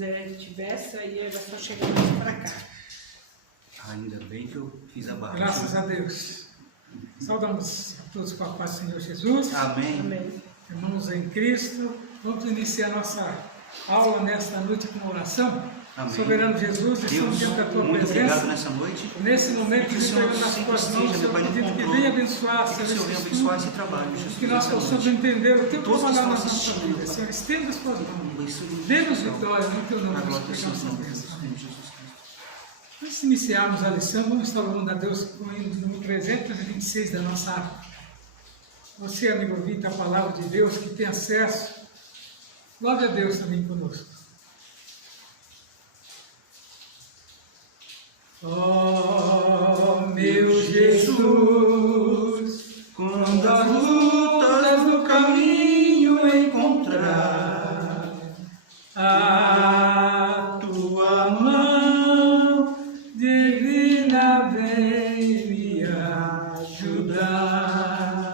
Zé tivesse, aí era só chegar mais para cá. Ainda bem que eu fiz a barra. Graças a Deus. Saudamos a todos com a paz do Senhor Jesus. Amém. Amém. Irmãos em Cristo, vamos iniciar nossa aula nesta noite com uma oração. Amém. Soberano Jesus, estamos Deus, diante da Tua muito obrigado presença. nessa noite. Nesse momento, Que o nos Senhor entregamos nas sempre Tuas mãos, esteja, meu Pai, no pedindo que controle. venha abençoar, Que o Senhor, Senhor venha esse abençoar estudo, esse trabalho, Jesus. que nós nessa possamos noite. entender o Teu Todos que trabalhar na estão nossa assistindo, vida. Pai. Senhor, estenda as Tuas mãos. Abençoe o Dê-nos Senhor. vitória, no Teu nome, Na nós glória do suplicamos Senhor, a bênção. em Jesus Cristo. Antes de iniciarmos a lição, vamos estar louvando a Deus com o hino número 326 da nossa arte. Você, amigo ouvinte, a palavra de Deus, que tem acesso, louve a Deus também conosco. Oh, meu Jesus, Quando as lutas do caminho encontrar, a Tua mão divina vem me ajudar.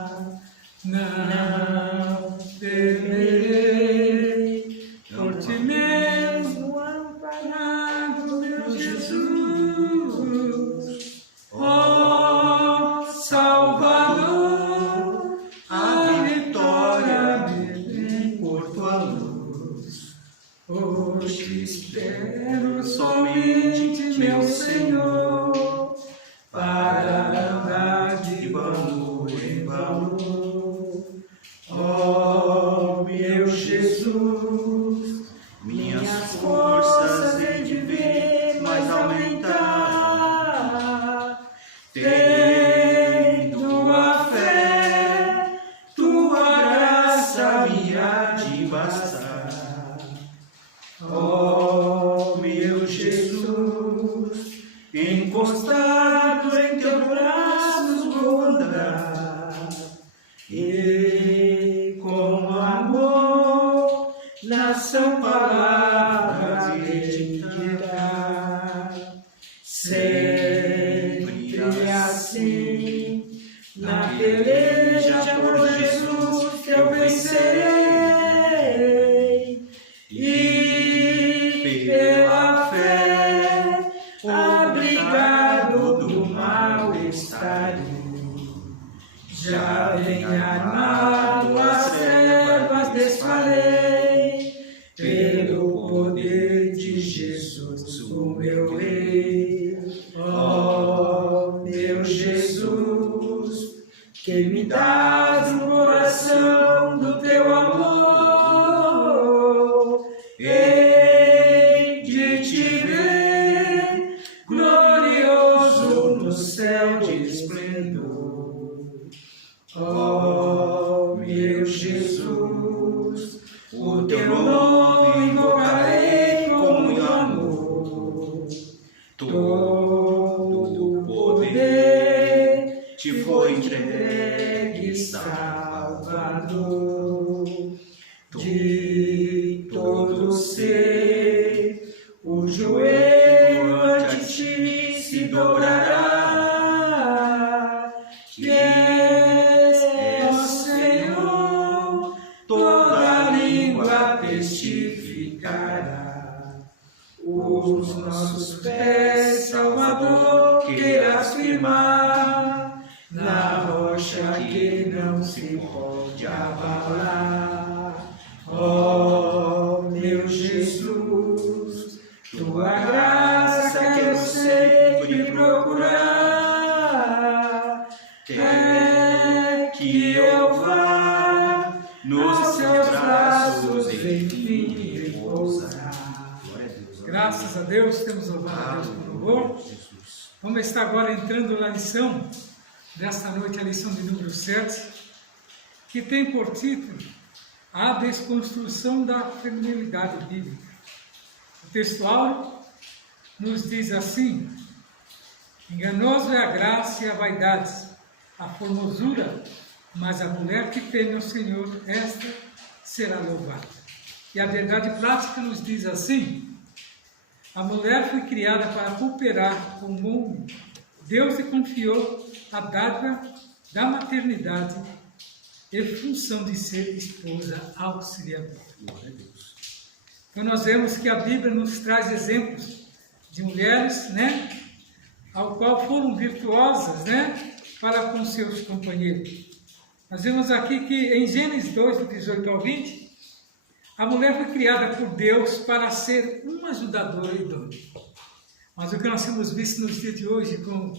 Não temerei, por Ti mesmo amparado, meu Jesus. Ó Salvador, a vitória me vem por Tua luz. Hoje te espero somente, meu Senhor, para andar de valor em valor. Oh, meu Jesus, minhas forças hei de ver mais aumentar. Tendo a fé, Tua graça me há de bastar. Oh, meu Jesus, encostado em Teus braços vou andar, e com amor na sã palavra meditar. Sempre assim, na peleja por Jesus eu vencerei, e pela fé abrigado do mal estarei. Já vem armado as trevas desfarei, pelo poder de Jesus, o meu Rei. Oh, meu Jesus, que me dás o coração do Teu amor, hei de Te ver glorioso no céu de esplendor. Oh, meu Jesus, o Teu nome invocarei com muito amor. Todo o poder Te foi entregue, Salvador. De todo ser, o joelho ante Ti se dobrará. Que é o Senhor, toda língua testificará. Os nossos pés, Salvador, queiras firmar na rocha que não se pode abalar. Oh, meu Jesus, Tua graça quero sempre procurar. É que eu vá nos Teus braços enfim repousar. Graças a Deus, temos louvado a Deus com louvor. Vamos estar agora entrando na lição desta noite, a lição de número 7, que tem por título A Desconstrução da Feminilidade Bíblica. O textual nos diz assim: enganoso é a graça e a vaidade, a formosura, mas a mulher que teme ao Senhor, esta será louvada. E a verdade prática nos diz assim: a mulher foi criada para cooperar com o homem. Deus lhe confiou a dádiva da maternidade e função de ser esposa auxiliadora. Então nós vemos que a Bíblia nos traz exemplos de mulheres, né, ao qual foram virtuosas, né, para com seus companheiros. Nós vemos aqui que em Gênesis 2, do 18 ao 20, a mulher foi criada por Deus para ser uma ajudadora idônea. Mas o que nós temos visto nos dias de hoje com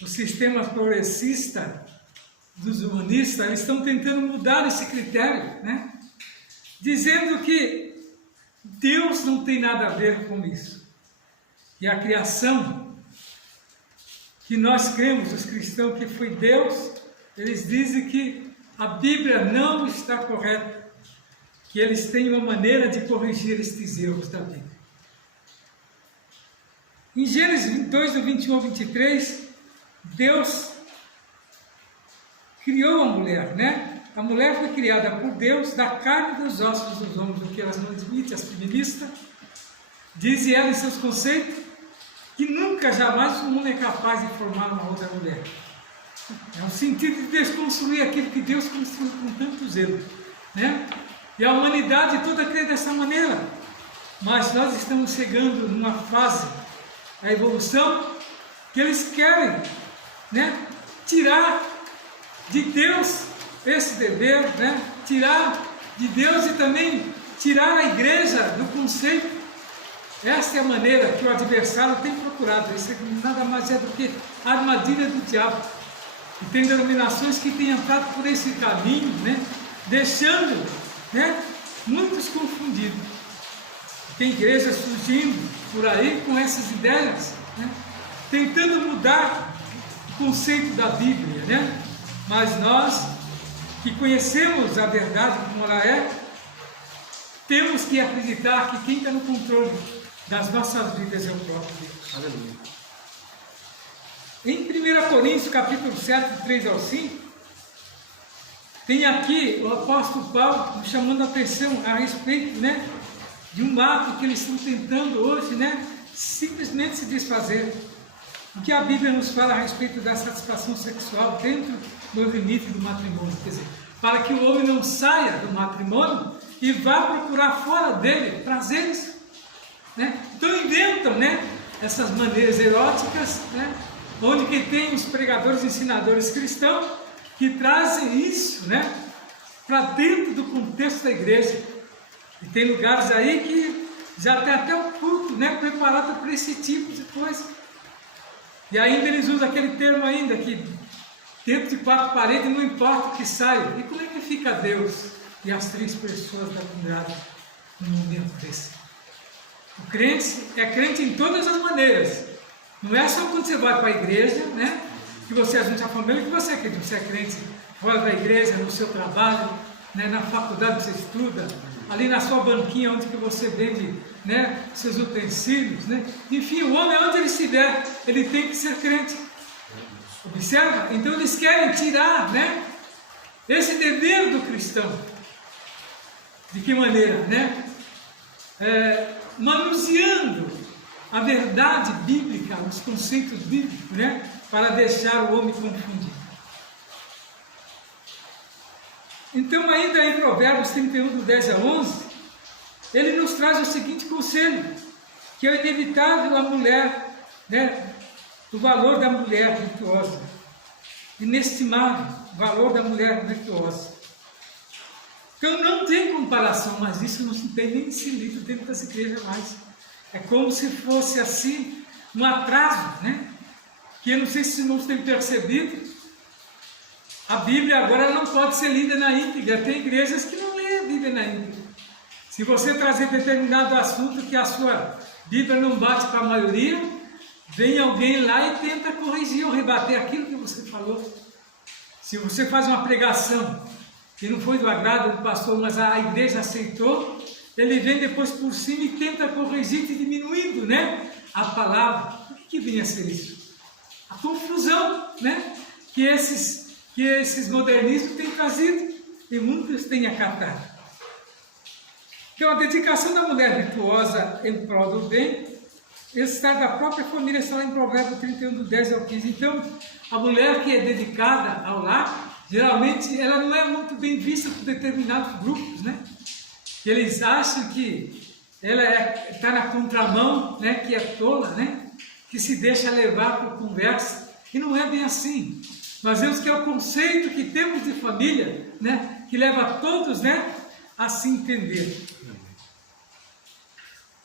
o sistema progressista dos humanistas, eles estão tentando mudar esse critério, né? Dizendo que Deus não tem nada a ver com isso. E a criação, que nós cremos, os cristãos, que foi Deus, eles dizem que a Bíblia não está correta, que eles têm uma maneira de corrigir estes erros da Bíblia. Em Gênesis 2, do 21 ao 23, Deus criou a mulher, né? A mulher foi criada por Deus da carne e dos ossos dos homens, o que elas não admitem, as feministas. Diz ela em seus conceitos que nunca, jamais o mundo é capaz de formar uma outra mulher. É um sentido de desconstruir aquilo que Deus construiu com tanto zelo, né? E a humanidade toda crê dessa maneira. Mas nós estamos chegando numa fase da evolução que eles querem, né, tirar de Deus esse dever, né? Tirar de Deus e também tirar a igreja do conceito. Esta é a maneira que o adversário tem procurado. Isso nada mais é do que a armadilha do diabo. E tem denominações que têm entrado por esse caminho, né? Deixando, né, muitos confundidos. Tem igrejas surgindo por aí com essas ideias, né? Tentando mudar o conceito da Bíblia, né? Mas nós, que conhecemos a verdade como ela é, temos que acreditar que quem está no controle das nossas vidas é o próprio Deus. Aleluia. Em 1 Coríntios, capítulo 7, 3 ao 5, tem aqui o apóstolo Paulo chamando a atenção a respeito, né, de um ato que eles estão tentando hoje, né, simplesmente se desfazer. O que a Bíblia nos fala a respeito da satisfação sexual dentro do limite do matrimônio, quer dizer, para que o homem não saia do matrimônio e vá procurar fora dele prazeres, né? Então inventam, né, essas maneiras eróticas, né, onde que tem os pregadores, ensinadores cristãos que trazem isso, né, para dentro do contexto da igreja. E tem lugares aí que já tem até o culto, né, preparado para esse tipo de coisa. E ainda eles usam aquele termo ainda, que dentro de 4 paredes não importa o que saia. E como é que fica Deus e as 3 pessoas da comunidade num momento desse? O crente é crente em todas as maneiras. Não é só quando você vai para a igreja, né, que você ajuda a família, que você é crente. Você é crente fora da igreja, no seu trabalho, né, na faculdade você estuda, ali na sua banquinha onde que você vende, né, seus utensílios, né? Enfim, o homem, onde ele estiver, ele tem que ser crente. Observa? Então eles querem tirar, né, esse dever do cristão. De que maneira, né? Manuseando a verdade bíblica, os conceitos bíblicos, né, para deixar o homem confundido. Então, ainda em Provérbios 31, do 10 a 11, ele nos traz o seguinte conselho, que é inevitável a mulher, né, o valor da mulher virtuosa, inestimável o valor da mulher virtuosa. Então, não tem comparação, mas isso não se tem nem esse livro dentro das igrejas mais. É como se fosse assim, um atraso, né? Que eu não sei se os irmãos têm percebido. A Bíblia agora não pode ser lida na íntegra. Tem igrejas que não lêem a Bíblia na íntegra. Se você trazer determinado assunto que a sua Bíblia não bate para a maioria, vem alguém lá e tenta corrigir ou rebater aquilo que você falou. Se você faz uma pregação que não foi do agrado do pastor, mas a igreja aceitou, ele vem depois por cima e tenta corrigir, diminuindo, né, a palavra. O que vinha a ser isso? A confusão, né, que esses modernismos têm trazido e muitos têm acatado. Então, a dedicação da mulher virtuosa em prol do bem, está da própria família, está lá em Provérbios 31, do 10 ao 15. Então, a mulher que é dedicada ao lar, geralmente, ela não é muito bem vista por determinados grupos, né? Eles acham que ela está na contramão, né, que é tola, né, que se deixa levar por conversa, e não é bem assim. Nós vemos que é o conceito que temos de família, né, que leva todos, né, a se entender.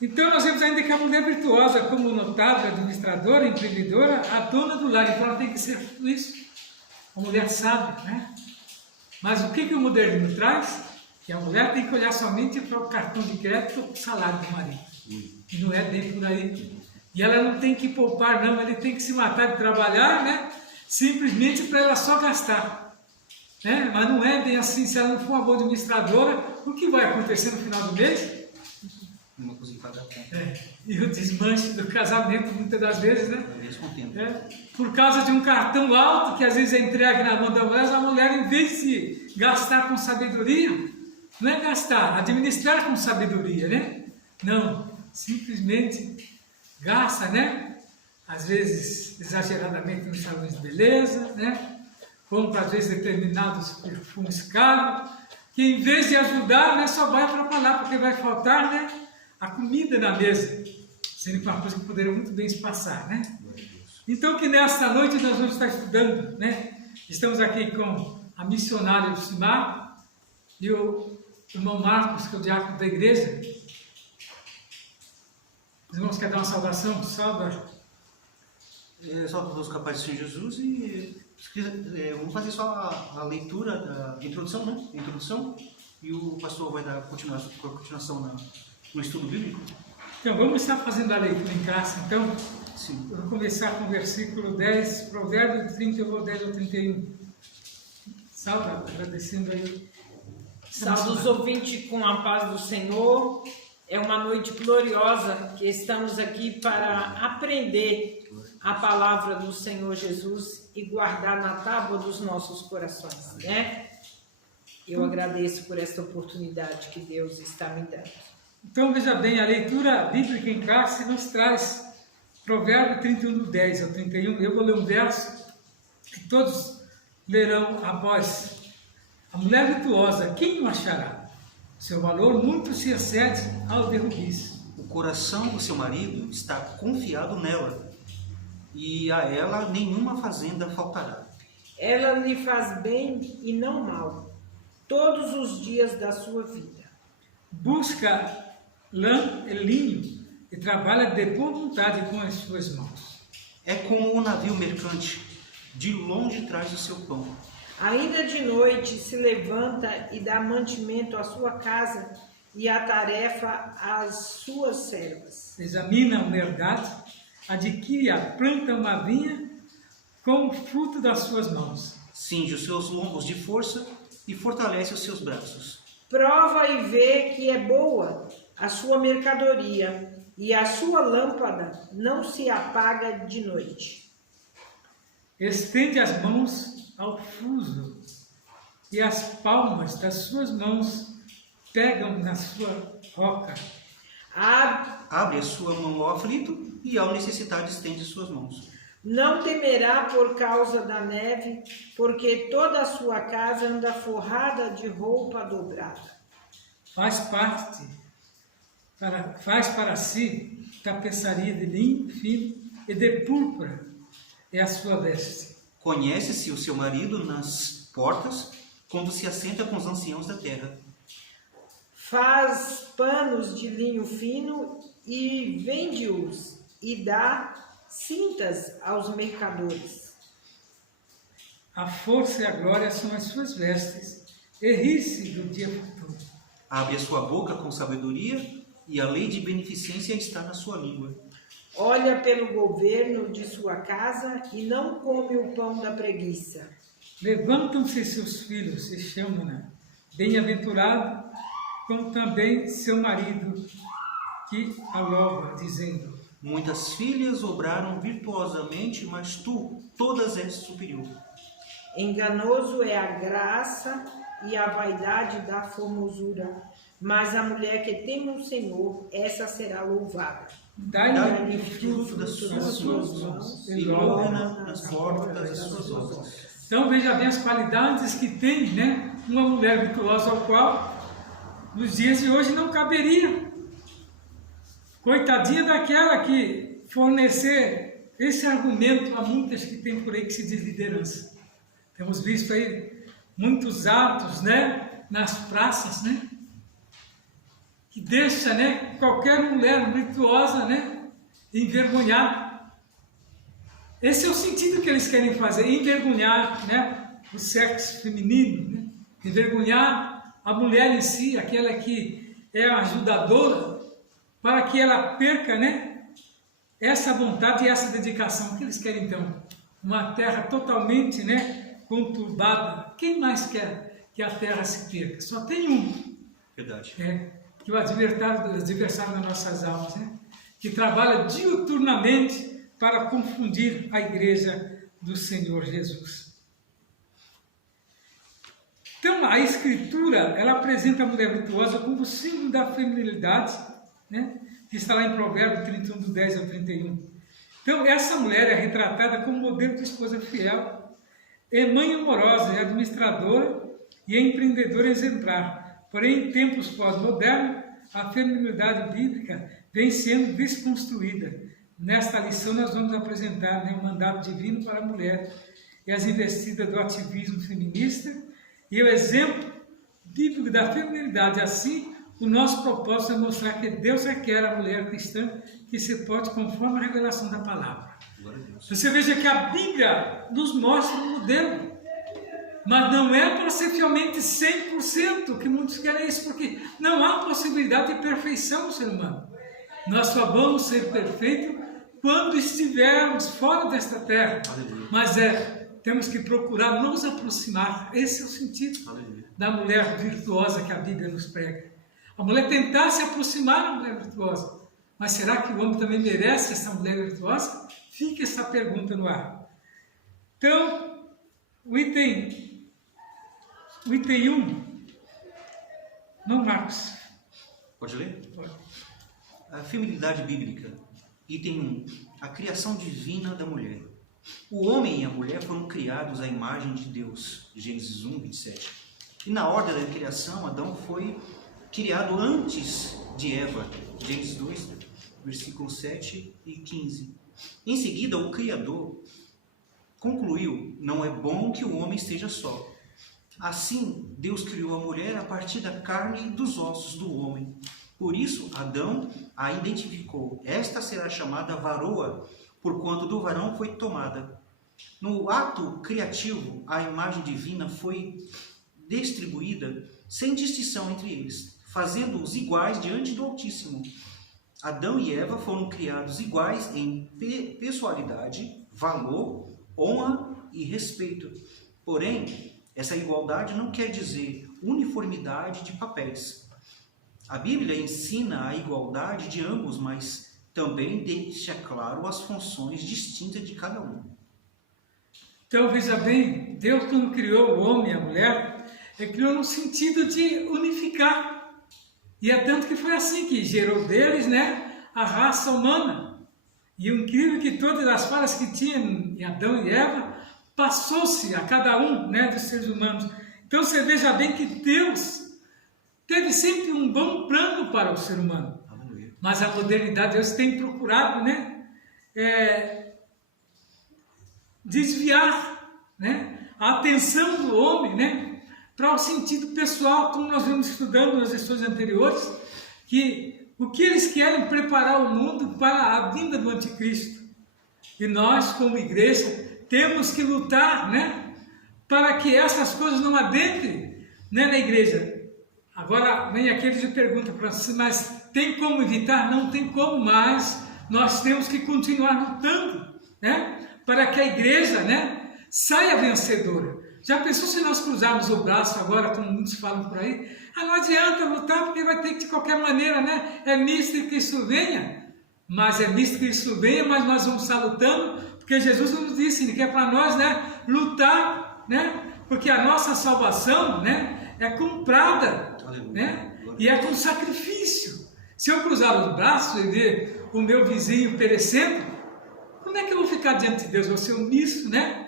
Então nós vemos ainda que a mulher virtuosa, como notável, administradora, empreendedora, a dona do lar, então ela tem que ser tudo isso, a mulher sábia, né? Mas o que o modernismo traz? Que a mulher tem que olhar somente para o cartão de crédito ou para o salário do marido. E não é bem por aí. E ela não tem que poupar, não, ela tem que se matar de trabalhar, né? Simplesmente para ela só gastar. Né? Mas não é bem assim. Se ela não for uma boa administradora, o que vai acontecer no final do mês? Uma coisa em cada ponto. E o desmanche do casamento, muitas das vezes, né? É. Por causa de um cartão alto, que às vezes é entregue na mão da mulher, a mulher, em vez de gastar com sabedoria, não é gastar, administrar com sabedoria, né? Não, simplesmente gasta, né? Às vezes, exageradamente nos salões de beleza, né? Compra, às vezes, determinados perfumes caros, que em vez de ajudar, né, só vai atrapalhar, porque vai faltar, né, a comida na mesa, sendo que uma coisa que poderia muito bem se passar, né? Então, que nesta noite nós vamos estar estudando, né? Estamos aqui com a missionária Lucimar e o irmão Marcos, que é o diácono da igreja. Os irmãos querem dar uma saudação? Salva. Salve a todos os capazes do Senhor Jesus e vamos fazer só a leitura da introdução, né? A introdução, e o pastor vai dar continuação no estudo bíblico. Então, vamos estar fazendo a leitura em classe, então. Sim. Eu vou começar com o versículo 10, Provérbios 30, eu vou 10 ao 31. Salve, agradecendo aí. Salve os ouvintes com a paz do Senhor. É uma noite gloriosa que estamos aqui para aprender a palavra do Senhor Jesus e guardar na tábua dos nossos corações, né? Eu agradeço por esta oportunidade que Deus está me dando. Então, veja bem, a leitura bíblica em classe nos traz Provérbio 31, do 10 ao 31. Eu vou ler um verso que todos lerão após. A mulher virtuosa, quem o achará? Seu valor muito se excede ao derrubice. O coração do seu marido está confiado nela, e a ela nenhuma fazenda faltará. Ela lhe faz bem e não mal, todos os dias da sua vida. Busca lã e linho e trabalha de boa vontade com as suas mãos. É como um navio mercante, de longe traz o seu pão. Ainda de noite se levanta e dá mantimento à sua casa e a tarefa às suas servas. Examina uma herdade, adquire a planta uma vinha com o fruto das suas mãos. Cinge os seus lombos de força e fortalece os seus braços. Prova e vê que é boa a sua mercadoria, e a sua lâmpada não se apaga de noite. Estende as mãos ao fuso, e as palmas das suas mãos pegam na sua roca. Abre a sua mão ao aflito, e ao necessitado estende suas mãos. Não temerá por causa da neve, porque toda a sua casa anda forrada de roupa dobrada. Faz para si tapeçaria de linho fino e de púrpura é a sua veste. Conhece-se o seu marido nas portas, quando se assenta com os anciãos da terra. Faz panos de linho fino e vende-os, e dá cintas aos mercadores. A força e a glória são as suas vestes, e ri-se do dia futuro. Abre a sua boca com sabedoria, e a lei de beneficência está na sua língua. Olha pelo governo de sua casa e não come o pão da preguiça. Levantam-se seus filhos e chamam-na bem-aventurado, como também seu marido que a louva, dizendo: Muitas filhas obraram virtuosamente, mas tu todas és superior. Enganoso é a graça e a vaidade da formosura, mas a mulher que teme o Senhor, essa será louvada. Dai-lhe o fruto das suas mãos, e louvem-na nas portas das suas obras. Então veja bem as qualidades que tem, né, uma mulher virtuosa, ao qual nos dias de hoje não caberia, Coitadinha daquela que fornecer esse argumento a muitas que tem por aí que se diz liderança. Temos visto aí muitos atos, né, nas praças, né, que deixa, né, qualquer mulher virtuosa, né, envergonhada. Esse é o sentido que eles querem fazer, envergonhar, né, o sexo feminino, né, envergonhar a mulher em si, aquela que é a ajudadora, para que ela perca, né, essa vontade e essa dedicação. O que eles querem então? Uma terra totalmente, né, conturbada. Quem mais quer que a terra se perca? Só tem um. Verdade. Que é o adversário das nossas almas, né? Que trabalha diuturnamente para confundir a igreja do Senhor Jesus. Então, a Escritura, ela apresenta a mulher virtuosa como símbolo da feminilidade, né? Que está lá em Provérbios 31, do 10 ao 31. Então, essa mulher é retratada como modelo de esposa fiel, é mãe amorosa, é administradora e é empreendedora exemplar. Porém, em tempos pós-modernos, a feminilidade bíblica vem sendo desconstruída. Nesta lição, nós vamos apresentar, né, o mandato divino para a mulher e as investidas do ativismo feminista e o exemplo bíblico da feminilidade. Assim, o nosso propósito é mostrar que Deus requer a mulher cristã que se porte conforme a revelação da palavra. Você veja que a Bíblia nos mostra um modelo, mas não é para ser fielmente 100%, que muitos querem isso, porque não há possibilidade de perfeição no ser humano. Nós só vamos ser perfeitos quando estivermos fora desta terra. Mas temos que procurar nos aproximar. Esse é o sentido da mulher virtuosa que a Bíblia nos prega. A mulher tentar se aproximar da mulher virtuosa. Mas será que o homem também merece essa mulher virtuosa? Fica essa pergunta no ar. Então, o item 1. Não, Marcos. Pode ler? Pode. A feminilidade bíblica. Item 1. A criação divina da mulher. O homem e a mulher foram criados à imagem de Deus. Gênesis 1, 27. E na ordem da criação, Adão foi criado antes de Eva. Gênesis 2, versículos 7 e 15. Em seguida, o Criador concluiu: não é bom que o homem esteja só. Assim, Deus criou a mulher a partir da carne e dos ossos do homem. Por isso, Adão a identificou. Esta será chamada varoa, porquanto do varão foi tomada. No ato criativo, a imagem divina foi distribuída sem distinção entre eles, fazendo-os iguais diante do Altíssimo. Adão e Eva foram criados iguais em pessoalidade, valor, honra e respeito. Porém, essa igualdade não quer dizer uniformidade de papéis. A Bíblia ensina a igualdade de ambos, mas também deixa claro as funções distintas de cada um. Então, veja bem, Deus, quando criou o homem e a mulher, Ele criou no sentido de unificar. E é tanto que foi assim que gerou deles, né, a raça humana. E o incrível é que todas as falhas que tinha em Adão e Eva passou-se a cada um, né, dos seres humanos. Então você veja bem que Deus teve sempre um bom plano para o ser humano. Mas a modernidade, Deus tem procurado, né, desviar, né, a atenção do homem, né, para o sentido pessoal, como nós vimos estudando nas lições anteriores, que o que eles querem preparar o mundo para a vinda do anticristo. E nós, como igreja, temos que lutar, né, para que essas coisas não adentrem, né, na igreja. Agora, vem aqueles e perguntam para você, mas tem como evitar? Não tem como mais. Nós temos que continuar lutando, né, para que a igreja, né, saia vencedora. Já pensou se nós cruzarmos o braço agora, como muitos falam por aí? Não adianta lutar, porque vai ter que de qualquer maneira, né? É misto que isso venha. Mas é misto que isso venha, mas nós vamos estar lutando, porque Jesus nos disse que é para nós, né, lutar, né? Porque a nossa salvação, né, é comprada, né? E é com sacrifício. Se eu cruzar os braços e ver o meu vizinho perecendo, como é que eu vou ficar diante de Deus? Vou ser omisso, né?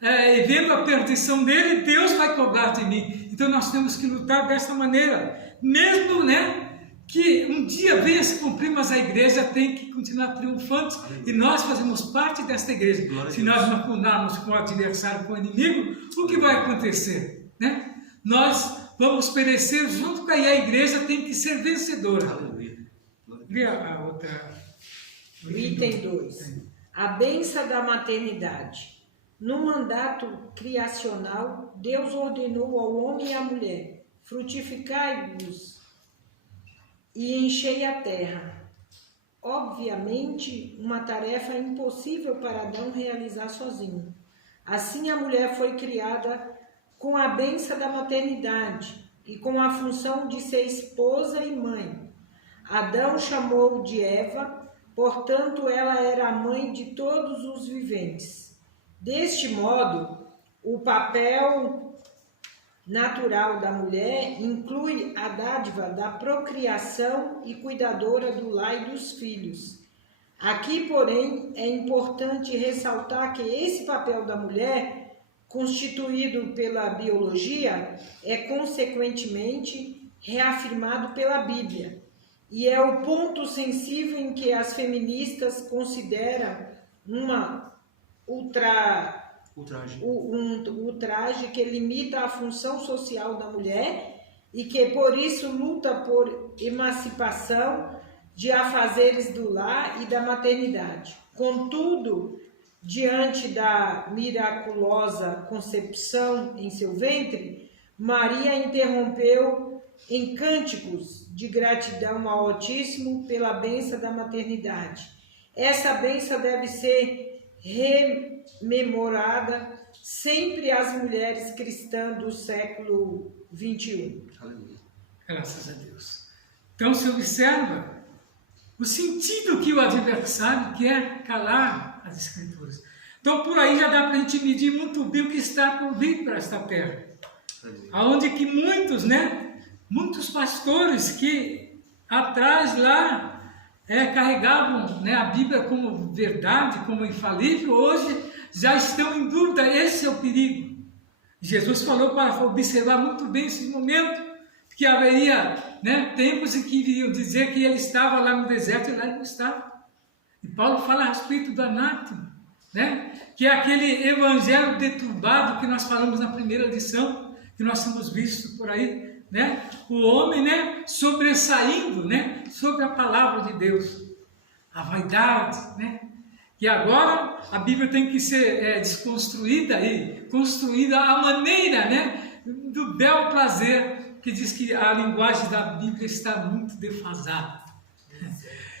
E vendo a perdição dele, Deus vai cobrar de mim. Então nós temos que lutar dessa maneira, mesmo, né, que um dia venha se cumprir, mas a igreja tem que continuar triunfante, e nós fazemos parte desta igreja. Se nós não fundarmos com o adversário, com o inimigo, o que vai acontecer? Né? Nós vamos perecer junto com a igreja, tem que ser vencedora. Lê a outra. O item 2. A bênção da maternidade. No mandato criacional, Deus ordenou ao homem e à mulher: frutificai-vos e enchei a terra. Obviamente, uma tarefa impossível para Adão realizar sozinho. Assim, a mulher foi criada com a bênção da maternidade e com a função de ser esposa e mãe. Adão chamou de Eva, portanto, ela era a mãe de todos os viventes. Deste modo, o papel natural da mulher inclui a dádiva da procriação e cuidadora do lar e dos filhos. Aqui, porém, é importante ressaltar que esse papel da mulher, constituído pela biologia, é consequentemente reafirmado pela Bíblia. E é o ponto sensível em que as feministas consideram uma ultraje que limita a função social da mulher e que, por isso, luta por emancipação de afazeres do lar e da maternidade. Contudo, diante da miraculosa concepção em seu ventre, Maria interrompeu em cânticos de gratidão ao Altíssimo pela bênção da maternidade. Essa bênção deve ser rememorada sempre às mulheres cristãs do século XXI. Graças a Deus. Então se observa o sentido que o adversário quer calar as Escrituras. Então por aí já dá para a gente medir muito bem o que está por vir para esta terra. Aonde que muitos pastores que atrás lá carregavam a Bíblia como verdade, como infalível, hoje já estão em dúvida. Esse é o perigo. Jesus falou para observar muito bem esse momento, que haveria tempos em que iriam dizer que ele estava lá no deserto e lá ele não estava. E Paulo fala a respeito do anátema, que é aquele evangelho deturbado que nós falamos na primeira lição, que nós temos visto por aí, o homem sobressaindo sobre a palavra de Deus, a vaidade, que agora a Bíblia tem que ser desconstruída e construída à maneira do bel prazer, que diz que a linguagem da Bíblia está muito defasada.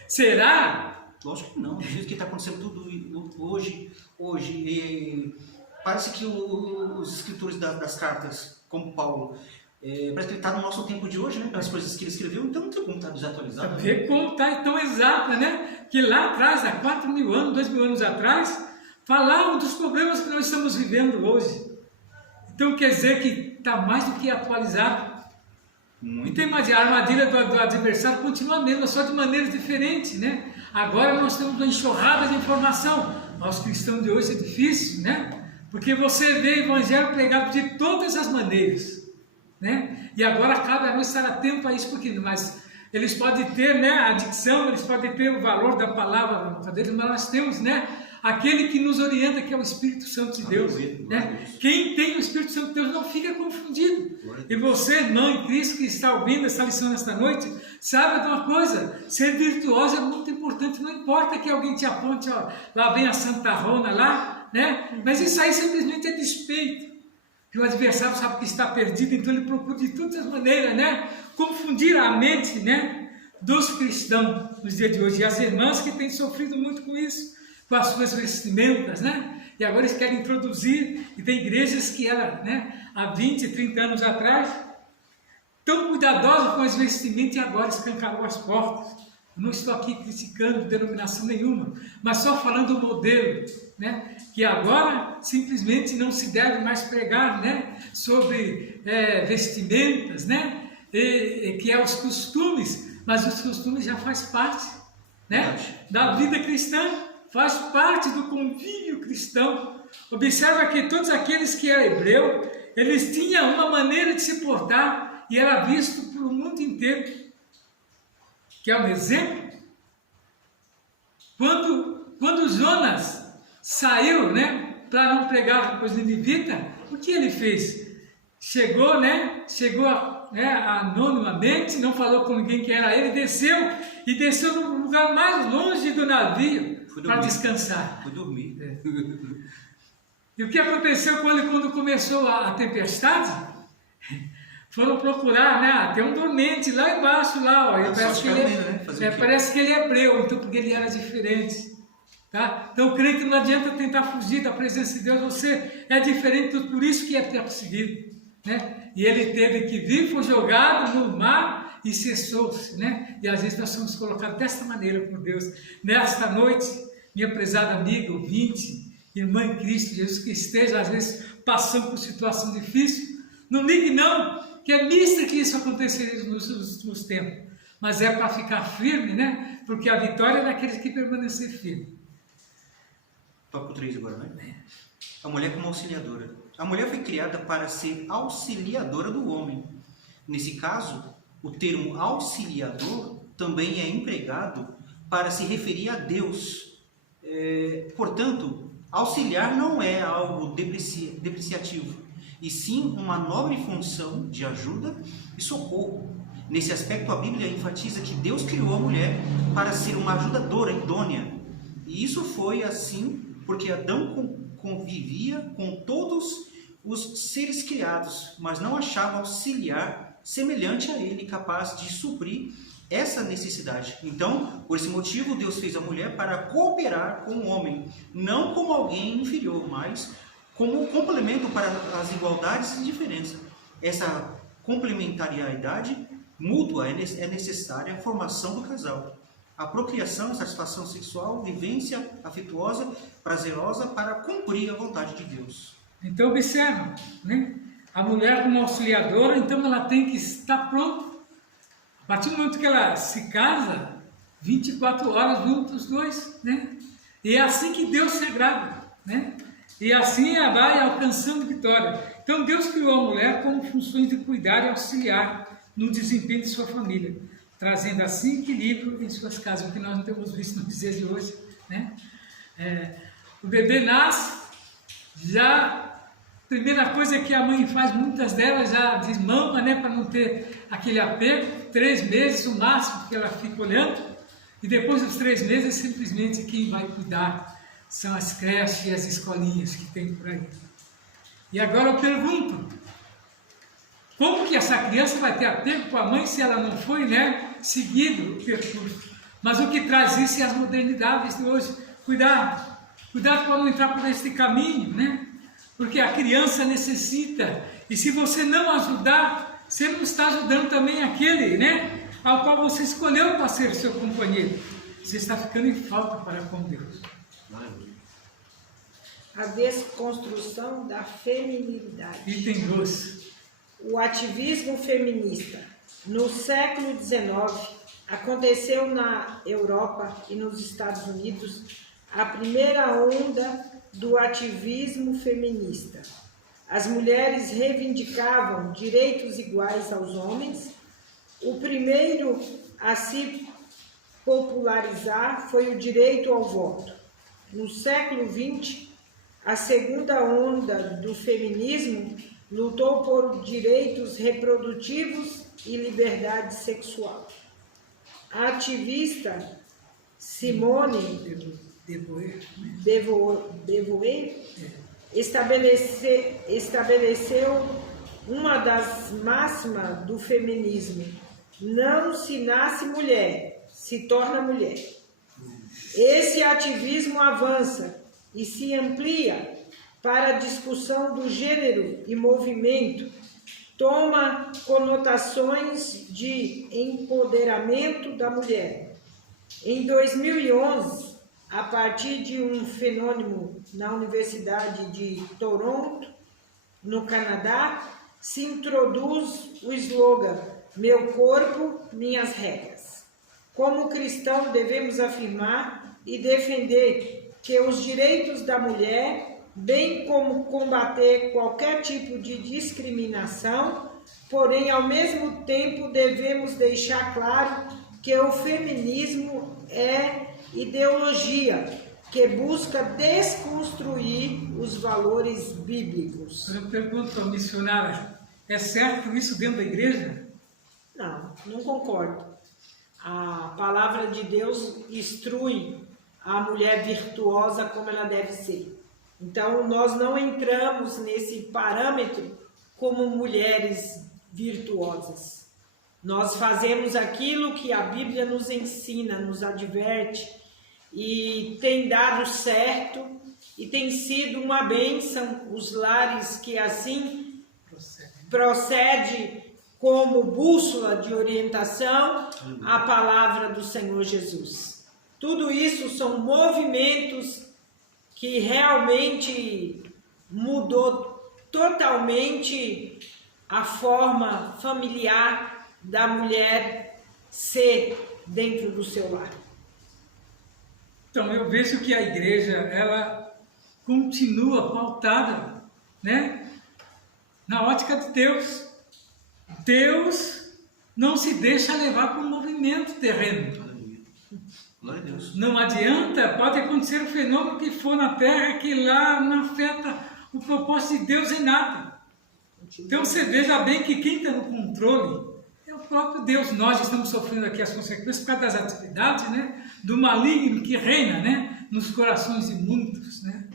Será? Lógico que não, do jeito que está acontecendo tudo hoje parece que os escritores das cartas, como Paulo, parece que ele está no nosso tempo de hoje, pelas coisas que ele escreveu, então não tem como estar desatualizado. Vê como está tão exata, que lá atrás, há 4.000 anos, 2.000 anos atrás, falavam dos problemas que nós estamos vivendo hoje. Então quer dizer que está mais do que atualizado. E tem a armadilha do adversário continua a mesma, só de maneira diferente, Agora nós temos uma enxurrada de informação. Aos cristãos de hoje é difícil, porque você vê o evangelho pregado de todas as maneiras. E agora cabe a nós estar atento a isso, porque mas eles podem ter a dicção, eles podem ter o valor da palavra deles, mas nós temos aquele que nos orienta, que é o Espírito Santo de Deus. Quem tem o Espírito Santo de Deus não fica confundido. E você, irmão em Cristo, que está ouvindo essa lição nesta noite, sabe de uma coisa: ser virtuoso é muito importante. Não importa que alguém te aponte, lá vem a Santa Rona lá, mas isso aí simplesmente é despeito. Que o adversário sabe que está perdido, então ele procura de todas as maneiras, confundir a mente, dos cristãos nos dias de hoje. E as irmãs que têm sofrido muito com isso, com as suas vestimentas, e agora eles querem introduzir, e tem igrejas que eram, há 20, 30 anos atrás, tão cuidadosas com as vestimentas e agora escancarou as portas. Eu não estou aqui criticando denominação nenhuma, mas só falando do modelo, que agora simplesmente não se deve mais pregar, sobre vestimentas, que é os costumes, mas os costumes já faz parte, da vida cristã, faz parte do convívio cristão. Observa que todos aqueles que eram hebreus, eles tinham uma maneira de se portar e era visto pelo mundo inteiro. que é um exemplo. Quando Jonas saiu, né, para não pregar com os ninivitas, o que ele fez? Chegou anonimamente, não falou com ninguém que era ele, desceu no lugar mais longe do navio para descansar. Foi dormir. E o que aconteceu quando começou a tempestade? Foram procurar, né? Tem um dormente lá embaixo, lá, ó. Parece que ele é hebreu, então porque ele era diferente. Tá? Então, eu creio que não adianta tentar fugir da presença de Deus, você é diferente, por isso que é perseguido, né? E ele teve que vir, foi jogado no mar e cessou-se, né? E às vezes nós somos colocados desta maneira por Deus. Nesta noite, minha prezada amiga, ouvinte, irmã em Cristo Jesus, que esteja às vezes passando por situação difícil, não ligue não, que é mista que isso aconteceria nos últimos tempos, mas é para ficar firme, né? Porque a vitória é daqueles que permanecer firme. Tópico 3 agora, né? A mulher como auxiliadora. A mulher foi criada para ser auxiliadora do homem. Nesse caso, o termo auxiliador também é empregado para se referir a Deus. Portanto, auxiliar não é algo depreciativo, e sim uma nobre função de ajuda e socorro. Nesse aspecto, a Bíblia enfatiza que Deus criou a mulher para ser uma ajudadora idônea. E isso foi assim porque Adão convivia com todos os seres criados, mas não achava auxiliar semelhante a ele, capaz de suprir essa necessidade. Então, por esse motivo, Deus fez a mulher para cooperar com o homem, não como alguém inferior, mas como complemento para as igualdades e diferenças. Essa complementariedade mútua é necessária à formação do casal. A procriação, satisfação sexual, vivência afetuosa, prazerosa para cumprir a vontade de Deus. Então observa, né? A mulher como auxiliadora, então ela tem que estar pronta. A partir do momento que ela se casa, 24 horas juntos os dois, né? E é assim que Deus se agrada, né? E assim ela vai alcançando vitória. Então Deus criou a mulher com funções de cuidar e auxiliar no desempenho de sua família, trazendo assim equilíbrio em suas casas, o que nós não temos visto nos dias de hoje, né? O bebê nasce, já primeira coisa que a mãe faz, muitas delas já desmama, né, para não ter aquele apego, 3 meses o máximo que ela fica olhando, e depois dos 3 meses simplesmente quem vai cuidar são as creches e as escolinhas que tem por aí. E agora eu pergunto, como que essa criança vai ter apego com a mãe se ela não foi, né, seguido o percurso? Mas o que traz isso é as modernidades de hoje. Cuidado para não entrar por este caminho, né? Porque a criança necessita, e se você não ajudar, você não está ajudando também aquele, né, ao qual você escolheu para ser seu companheiro. Você está ficando em falta para com Deus. A desconstrução da feminilidade. Item 2. O ativismo feminista. No século XIX, aconteceu na Europa e nos Estados Unidos a primeira onda do ativismo feminista. As mulheres reivindicavam direitos iguais aos homens. O primeiro a se popularizar foi o direito ao voto. No século XX, a segunda onda do feminismo lutou por direitos reprodutivos e liberdade sexual. A ativista Simone de Beauvoir estabeleceu uma das máximas do feminismo: não se nasce mulher, se torna mulher. Esse ativismo avança e se amplia para a discussão do gênero e movimento, toma conotações de empoderamento da mulher. Em 2011, a partir de um fenômeno na Universidade de Toronto, no Canadá, se introduz o slogan "Meu corpo, minhas regras". Como cristão, devemos afirmar e defender que os direitos da mulher, bem como combater qualquer tipo de discriminação, porém, ao mesmo tempo, devemos deixar claro que o feminismo é ideologia que busca desconstruir os valores bíblicos. Eu pergunto, missionária, é certo isso dentro da igreja? Não, não concordo. A palavra de Deus instrui a mulher virtuosa como ela deve ser. Então, nós não entramos nesse parâmetro como mulheres virtuosas. Nós fazemos aquilo que a Bíblia nos ensina, nos adverte, e tem dado certo, e tem sido uma bênção os lares que assim procede como bússola de orientação a palavra do Senhor Jesus. Tudo isso são movimentos que realmente mudou totalmente a forma familiar da mulher ser dentro do seu lar. Então, eu vejo que a igreja, ela continua pautada, né, na ótica de Deus. Deus não se deixa levar por um movimento terreno. Glória a Deus. Não adianta, pode acontecer o fenômeno que for na terra, que lá não afeta o propósito de Deus em nada. Então você veja bem que quem está no controle é o próprio Deus. Nós estamos sofrendo aqui as consequências por causa das atividades, né, do maligno que reina, né, nos corações de muitos, né,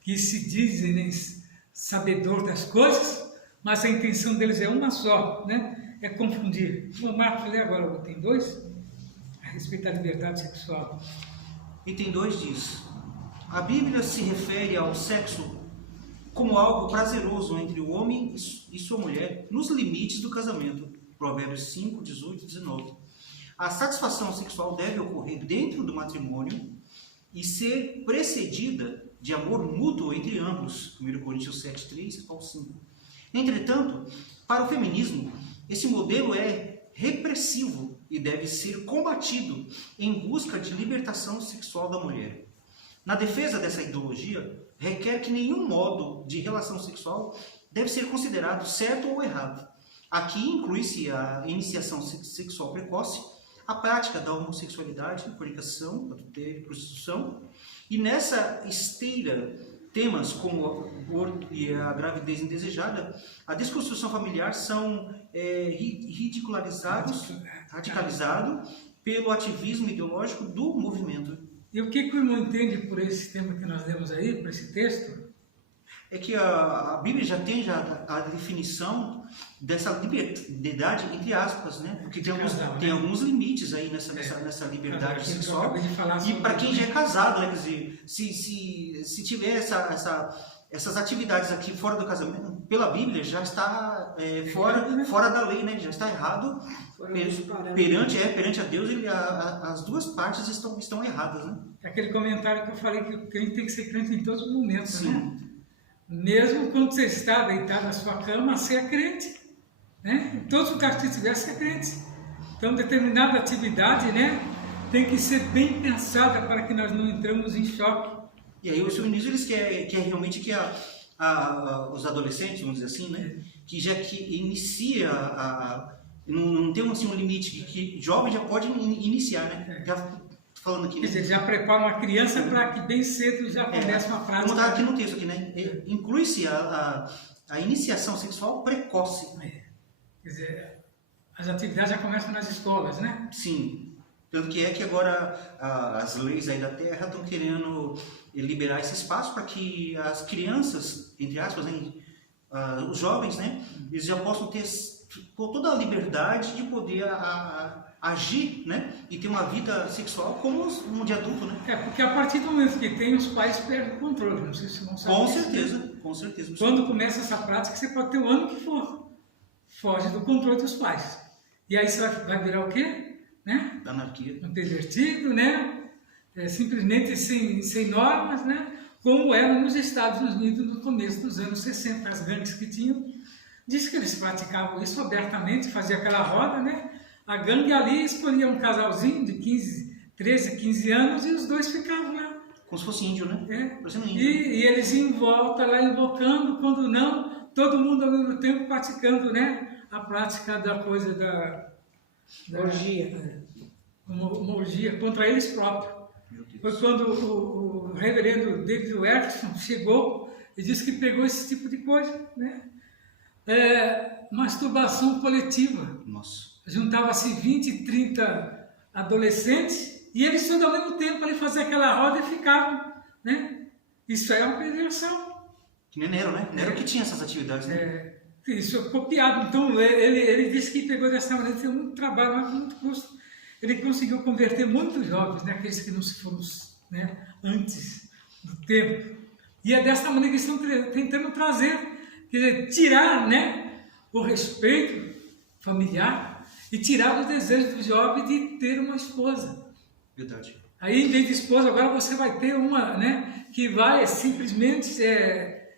que se dizem, né, sabedor das coisas, mas a intenção deles é uma só, né, é confundir. O Marcos lê agora o item 2, a respeito da liberdade sexual. Item 2 diz: a Bíblia se refere ao sexo como algo prazeroso entre o homem e sua mulher nos limites do casamento. Provérbios 5, 18 e 19. A satisfação sexual deve ocorrer dentro do matrimônio e ser precedida de amor mútuo entre ambos. 1 Coríntios 7, 3 e Paulo 5. Entretanto, para o feminismo, esse modelo é repressivo e deve ser combatido em busca de libertação sexual da mulher. Na defesa dessa ideologia, requer que nenhum modo de relação sexual deve ser considerado certo ou errado. Aqui inclui-se a iniciação sexual precoce, a prática da homossexualidade, fornicação, adultério e prostituição, e nessa esteira temas como o aborto e a gravidez indesejada, a desconstrução familiar são radicalizados pelo ativismo ideológico do movimento. E o que o irmão entende por esse tema que nós lemos aí, por esse texto? É que a Bíblia já tem a definição dessa liberdade, entre aspas, né? Porque tem alguns limites aí nessa liberdade sexual. E para quem já é casado, né? Quer dizer, se tiver essas atividades aqui fora do casamento, pela Bíblia já está fora da lei, né? Já está errado perante a Deus. As duas partes estão erradas, né? É aquele comentário que eu falei que o crente tem que ser crente em todos os momentos, sim, né? Mesmo quando você está deitado na sua cama, você é crente, né? Em todos os lugares que você estiver, você é crente. Então, determinada atividade, né, tem que ser bem pensada para que nós não entramos em choque. E aí os feminismos, eles querem realmente que os adolescentes, vamos dizer assim, né, que inicia não tem assim um limite, que jovem já pode iniciar, né? Já falando aqui, né? Quer dizer, já prepara uma criança para que bem cedo já comece uma prática. Como está aqui no texto, aqui, né? Inclui-se a iniciação sexual precoce. Quer dizer, as atividades já começam nas escolas, né? Sim. Tanto que agora as leis aí da terra estão querendo liberar esse espaço para que as crianças, entre aspas, né, os jovens, né, eles já possam ter toda a liberdade de poder agir, né, e ter uma vida sexual como um de adulto, né? Porque a partir do momento que tem, os pais perdem o controle, não sei se vão saber. Com certeza. Quando começa essa prática, você pode ter o ano que for, foge do controle dos pais. E aí você vai virar o quê? Né? Anarquia. Um pervertido, né? Simplesmente sem normas, né? Como era nos Estados Unidos no começo dos anos 60, as gangues que tinham. Diz que eles praticavam isso abertamente, fazia aquela roda, né? A gangue ali escolhia um casalzinho de 13, 15 anos e os dois ficavam lá. Como se fosse índio, né? E eles iam em volta lá invocando, quando não, todo mundo ao mesmo tempo praticando, né? A prática da coisa da orgia. uma orgia contra eles próprios. Foi quando o reverendo David Werkson chegou e disse que pegou esse tipo de coisa, né? Masturbação coletiva. Nossa. Juntava-se 20, 30 adolescentes e eles todos ao mesmo tempo ali faziam aquela roda e ficavam, né? Isso é uma perversão. Que nem Nero, né? Nero que tinha essas atividades, né? Isso é copiado. Então ele disse que pegou dessa maneira, teve muito trabalho, mas com muito custo. Ele conseguiu converter muitos jovens, né? Aqueles que não se foram, né? Antes do tempo. E é dessa maneira que estão tentando trazer, quer dizer, tirar, né? O respeito familiar e tirar o desejo do jovem de ter uma esposa. Verdade. Aí, em vez de esposa, agora você vai ter uma, né? Que vai simplesmente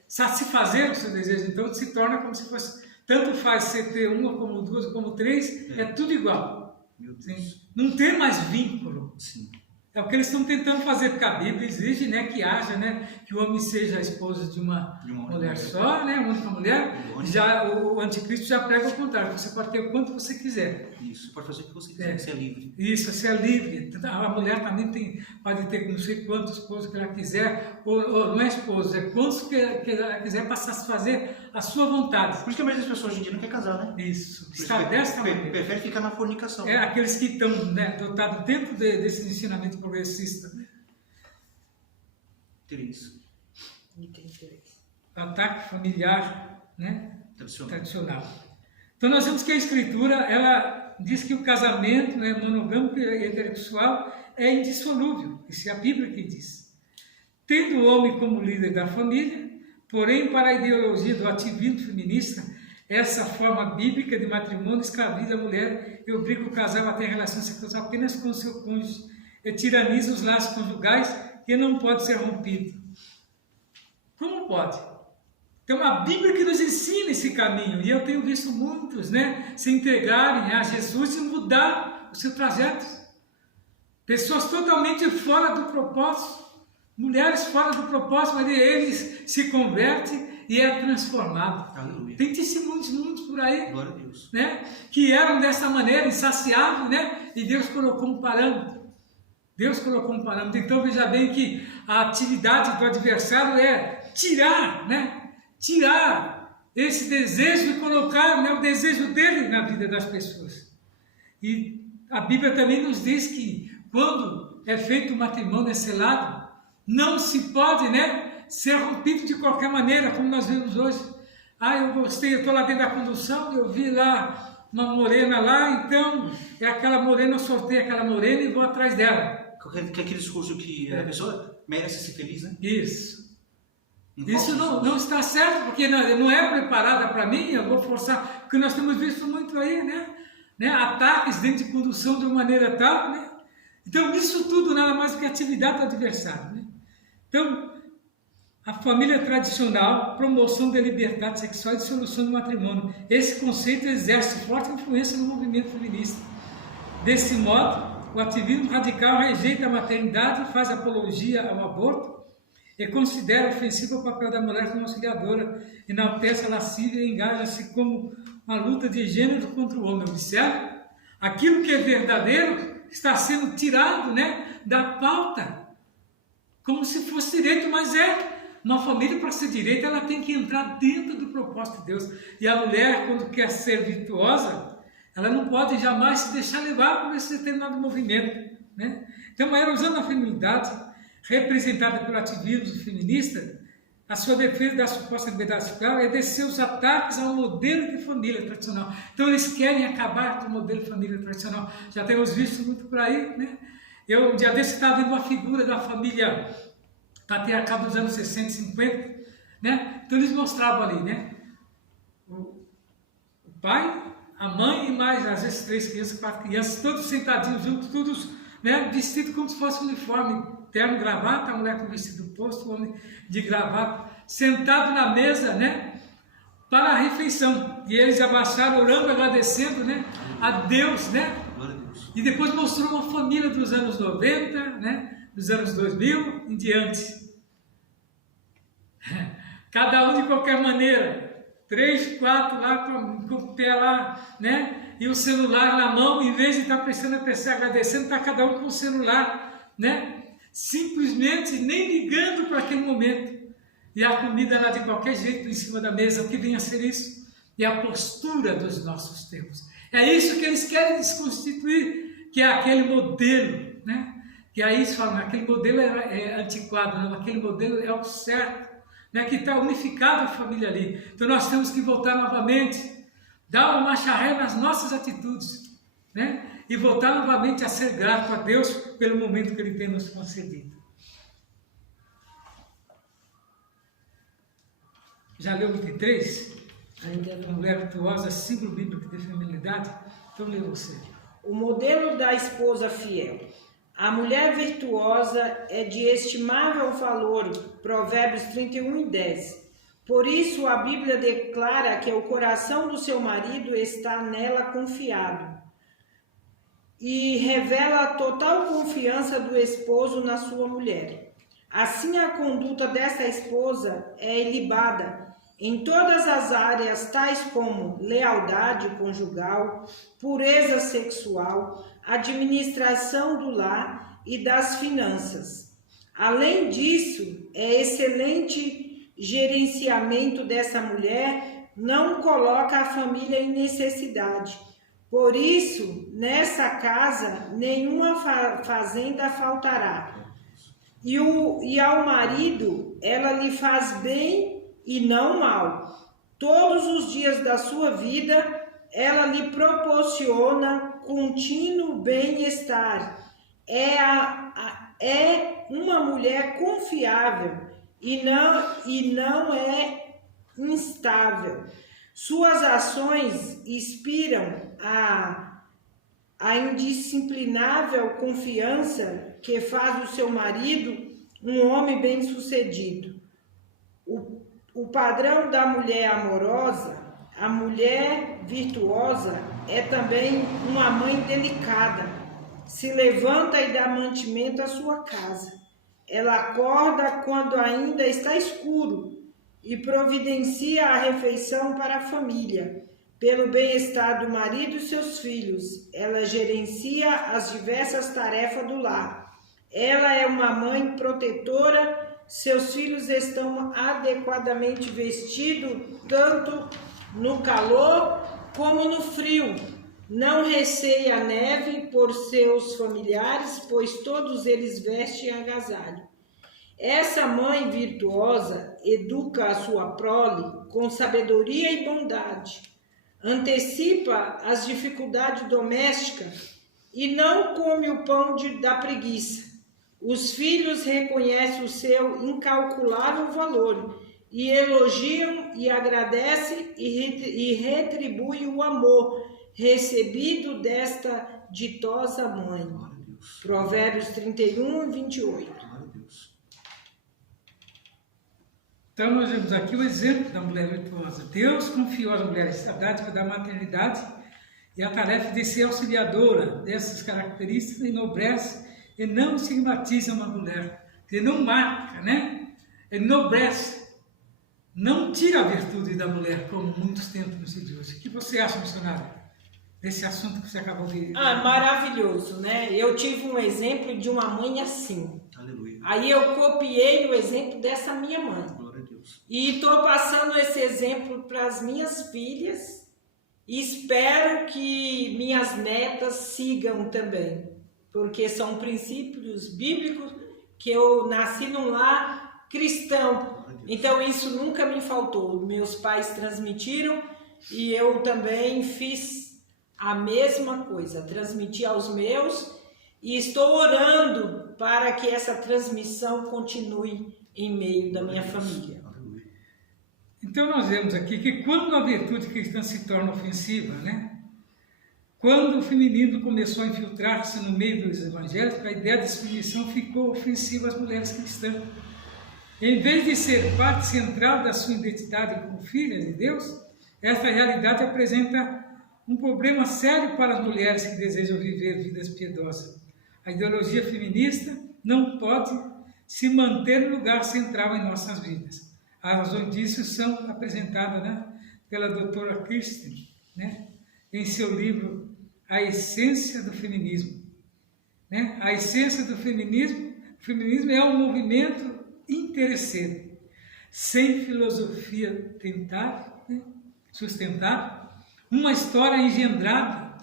satisfazer o seu desejo. Então, se torna como se fosse, tanto faz você ter uma, como duas, como três, é tudo igual. Meu Deus. Sim. Não tem mais vínculo. Sim. É o que eles estão tentando fazer, porque a Bíblia exige, né, que haja, né, que o homem seja a esposa de uma mulher só, né, uma única mulher. Já o anticristo já prega o contrário, você pode ter o quanto você quiser. Isso, pode fazer o que você quiser, você é livre. Isso, você é livre. A mulher também pode ter não sei quantos esposos que ela quiser, ou não é esposo, é quantos que ela quiser para satisfazer a sua vontade. Por isso que a maioria das pessoas hoje em dia não quer casar, né? Isso, está desta maneira. Prefere ficar na fornicação. É aqueles que estão, né, dotados dentro desse ensinamento progressista. Interesse. Ataque familiar, né? Tradicional. Então nós vemos que a Escritura, ela diz que o casamento, né, monogâmico e heterossexual é indissolúvel. Isso é a Bíblia que diz. Tendo o homem como líder da família, porém para a ideologia do ativismo feminista, essa forma bíblica de matrimônio escraviza a mulher e obriga o casal a ter relação sexual apenas com o seu cônjuge e tiraniza os laços conjugais que não pode ser rompido. Como pode? Tem uma Bíblia que nos ensina esse caminho, e eu tenho visto muitos, né, se entregarem a Jesus e mudar o seu trajeto. Pessoas totalmente fora do propósito, mulheres fora do propósito, mas eles se convertem e é transformado. Aleluia. Tem testemunhos muitos por aí, Glória a Deus, né, que eram dessa maneira, insaciáveis, né, e Deus colocou um parâmetro. Deus colocou um parâmetro. Então veja bem que a atividade do adversário é tirar, né, tirar esse desejo e colocar, né, o desejo dele na vida das pessoas. E a Bíblia também nos diz que quando é feito o matrimônio, é selado, não se pode, né, ser rompido de qualquer maneira, como nós vemos hoje. Eu gostei, eu estou lá dentro da condução, eu vi lá uma morena lá, então é aquela morena, eu sorteio aquela morena e vou atrás dela. Aquele discurso que a pessoa merece ser feliz, né? Isso. Isso não está certo, porque não é preparada para mim, eu vou forçar, porque nós temos visto muito aí, né? Ataques dentro de condução de uma maneira tal, né? Então, isso tudo nada mais do que atividade do adversário, né? Então, a família tradicional, promoção da liberdade sexual e dissolução do matrimônio. Esse conceito exerce forte influência no movimento feminista. Desse modo, o ativismo radical rejeita a maternidade, faz apologia ao aborto, e considera ofensivo o papel da mulher como auxiliadora, enaltece a lascívia e engaja-se como uma luta de gênero contra o homem. Observe, aquilo que é verdadeiro está sendo tirado, né, da pauta, como se fosse direito, mas uma família, para ser direita, ela tem que entrar dentro do propósito de Deus. E a mulher, quando quer ser virtuosa, ela não pode jamais se deixar levar por esse determinado movimento, né? Então, ela, usando a feminidade, representada pelo ativismo feminista, a sua defesa da suposta liberdade sexual é descer os ataques ao modelo de família tradicional. Então eles querem acabar com o modelo de família tradicional. Já temos visto muito por aí, né? Um dia desse estava vendo uma figura da família patriarcal dos anos 60 e 50, né? Então eles mostravam ali, né? O pai, a mãe e mais, às vezes 3 crianças, 4 crianças, todos sentadinhos juntos, todos, né, vestidos como se fosse um uniforme, terno, gravata, a mulher com vestido posto, o homem de gravata, sentado na mesa, né, para a refeição. E eles abaixaram, orando, agradecendo, né, a Deus, né? E depois mostrou uma família dos anos 90, né, dos anos 2000 em diante. Cada um de qualquer maneira, 3, 4 lá com o pé lá, né? E o celular na mão, em vez de estar prestando atenção, agradecendo, está cada um com o celular, né? Simplesmente nem ligando para aquele momento. E a comida lá de qualquer jeito em cima da mesa, o que vem a ser isso? É a postura dos nossos tempos. É isso que eles querem desconstituir, que é aquele modelo, né? Que aí eles falam, aquele modelo é antiquado, não, aquele modelo é o certo, né? Que está unificado a família ali. Então nós temos que voltar novamente, dar uma marcha ré nas nossas atitudes, né? E voltar novamente a ser grato a Deus pelo momento que Ele tem nos concedido. Já leu o 23? Ainda não. Mulher virtuosa, símbolo bíblico de feminilidade. Então lê você. O modelo da esposa fiel. A mulher virtuosa é de estimável valor, Provérbios 31:10. Por isso a Bíblia declara que o coração do seu marido está nela confiado e revela a total confiança do esposo na sua mulher. Assim a conduta dessa esposa é ilibada em todas as áreas, tais como lealdade conjugal, pureza sexual, administração do lar e das finanças. Além disso, é excelente gerenciamento dessa mulher não coloca a família em necessidade. Por isso, nessa casa, nenhuma fazenda faltará. E ao marido, ela lhe faz bem e não mal. Todos os dias da sua vida, ela lhe proporciona contínuo bem-estar. É uma mulher confiável e não é instável. Suas ações inspiram a indisciplinável confiança que faz do seu marido um homem bem-sucedido. O padrão da mulher amorosa, a mulher virtuosa, é também uma mãe delicada. Se levanta e dá mantimento à sua casa. Ela acorda quando ainda está escuro e providencia a refeição para a família. Pelo bem-estar do marido e seus filhos, ela gerencia as diversas tarefas do lar. Ela é uma mãe protetora, seus filhos estão adequadamente vestidos, tanto no calor como no frio. Não receia a neve por seus familiares, pois todos eles vestem agasalho. Essa mãe virtuosa educa a sua prole com sabedoria e bondade, antecipa as dificuldades domésticas e não come o pão da preguiça. Os filhos reconhecem o seu incalculável valor e elogiam e agradecem e retribuem o amor recebido desta ditosa mãe. Provérbios 31:28. Então nós vemos aqui o exemplo da mulher virtuosa. Deus confiou às mulheres a dádiva da maternidade e a tarefa de ser auxiliadora dessas características enobrece e não estigmatiza uma mulher, que não marca, né? Enobrece, não tira a virtude da mulher, como muitos tentam nos dias de hoje. O que você acha, missionário, desse assunto que você acabou de... Maravilhoso, né? Eu tive um exemplo de uma mãe assim. Aleluia. Aí eu copiei o exemplo dessa minha mãe. Glória a Deus. E estou passando esse exemplo para as minhas filhas e espero que minhas netas sigam também, porque são princípios bíblicos que eu nasci num lar cristão. Então isso nunca me faltou. Meus pais transmitiram e eu também fiz a mesma coisa, transmiti aos meus e estou orando para que essa transmissão continue em meio da minha família. Então nós vemos aqui que quando a virtude cristã se torna ofensiva, né? Quando o feminino começou a infiltrar-se no meio dos evangélicos, a ideia de submissão ficou ofensiva às mulheres cristãs. Em vez de ser parte central da sua identidade como filhas de Deus, esta realidade apresenta um problema sério para as mulheres que desejam viver vidas piedosas. A ideologia feminista não pode se manter no lugar central em nossas vidas. As razões disso são apresentadas, né, pela doutora Kirsten, né? em seu livro A Essência do Feminismo. Né? A essência do feminismo é um movimento interesseiro, sem filosofia sustentável, uma história engendrada,